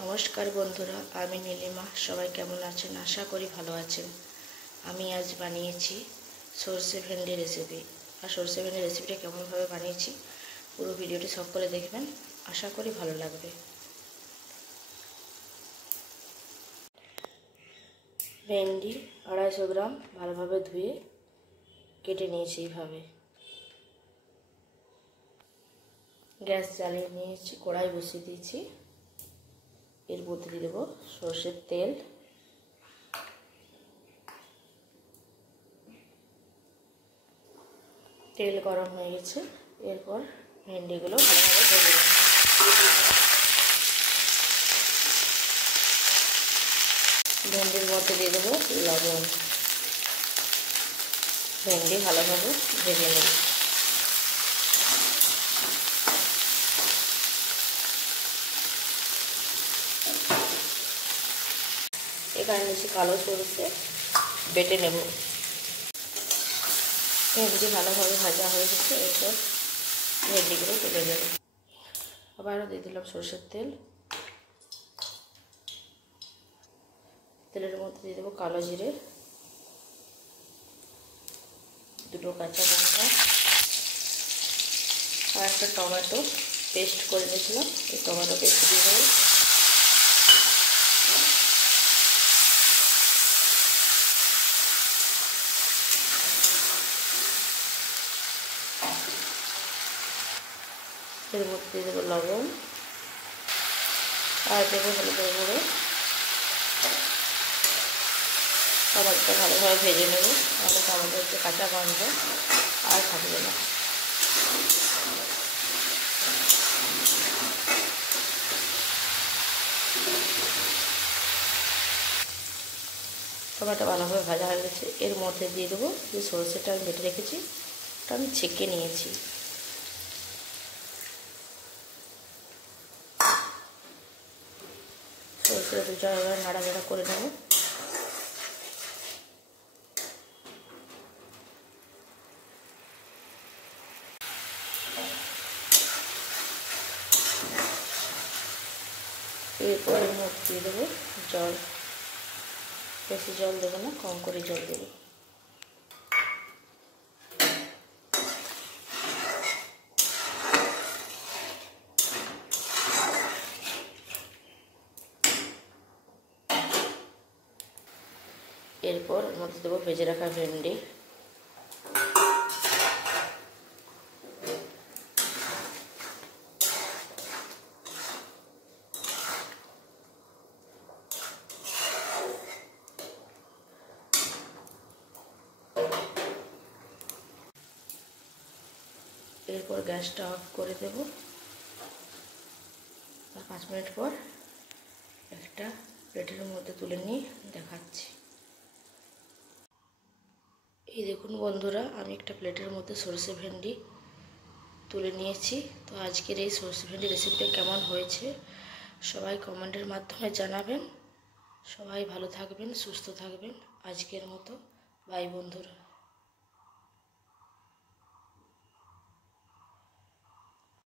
নমস্কার বন্ধুরা, আমি নীলিমা। সবাই কেমন আছেন? আশা করি ভালো আছেন। আমি আজ বানিয়েছি সরষে ভেন্ডি রেসিপি। আর সরষে ভেন্ডি রেসিপিটা কেমনভাবে বানিয়েছি পুরো ভিডিওটি সকলে দেখবেন, আশা করি ভালো লাগবে। ভেন্ডি 250 গ্রাম ভালোভাবে ধুয়ে কেটে নিয়েছি এইভাবে। গ্যাস জ্বালিয়ে নিয়েছি, কড়াই বসিয়ে দিয়েছি। এর মধ্যে দিয়ে দেবো সরষের তেল, তেল গরম হয়ে গেছে। এরপর ভেন্ডিগুলো ভালোভাবে ভেজে নেব। ভেন্ডির মধ্যে দিয়ে দেবো লবণ। ভেন্ডি ভালোভাবে ভেজে নেব। এখানে নিচে কালো সরষে বেটে নেব। ভেন্ডি ভালোভাবে ভাজা হয়ে গেছে। এরপর ভেন্ডিগুলো তুলে দেব। আবারও দিয়ে দিলাম সরষের তেল। তেলের মধ্যে দিয়ে দেবো কালো জিরে, 2টো কাঁচা লঙ্কা আর একটা টমেটো পেস্ট করে নিয়েছিলাম। এই টমেটো পেস্ট দিয়ে দেবো। এর মধ্যে দিয়ে দেবো লবণ আর দেবো হলুদের গুঁড়ো। টমেটোটা ভালোভাবে ভেজে নেব, তাহলে টমেটো হচ্ছে কাঁচা গন্ধ আর থাকবে না। টমেটো ভালোভাবে ভাজা হয়ে গেছে। এর মধ্যে দিয়ে দেবো যে সরষেটা আমি বেটে রেখেছি, ওটা আমি ছেঁকে নিয়েছি। সরষেটা 2-4 বার নাড়াচাড়া করে নেব। এরপর এর মধ্যে দিয়ে দেবো জল। বেশি জল দেবো না, কম করে জল দেবো। এরপর এর মধ্যে দেবো ভেজে রাখা ভেন্ডি। এরপর গ্যাসটা অফ করে দেব। আর 5 মিনিট পর একটা প্লেটের মধ্যে তুলে নিয়ে দেখাচ্ছি। এই দেখুন বন্ধুরা, আমি একটা প্লেটের মধ্যে সরষে ভেন্ডি তুলে নিয়েছি। তো আজকের এই সরষে ভেন্ডি রেসিপিটা কেমন হয়েছে সবাই কমেন্টের মাধ্যমে জানাবেন। সবাই ভালো থাকবেন, সুস্থ থাকবেন। আজকের মতো বাই বন্ধুরা।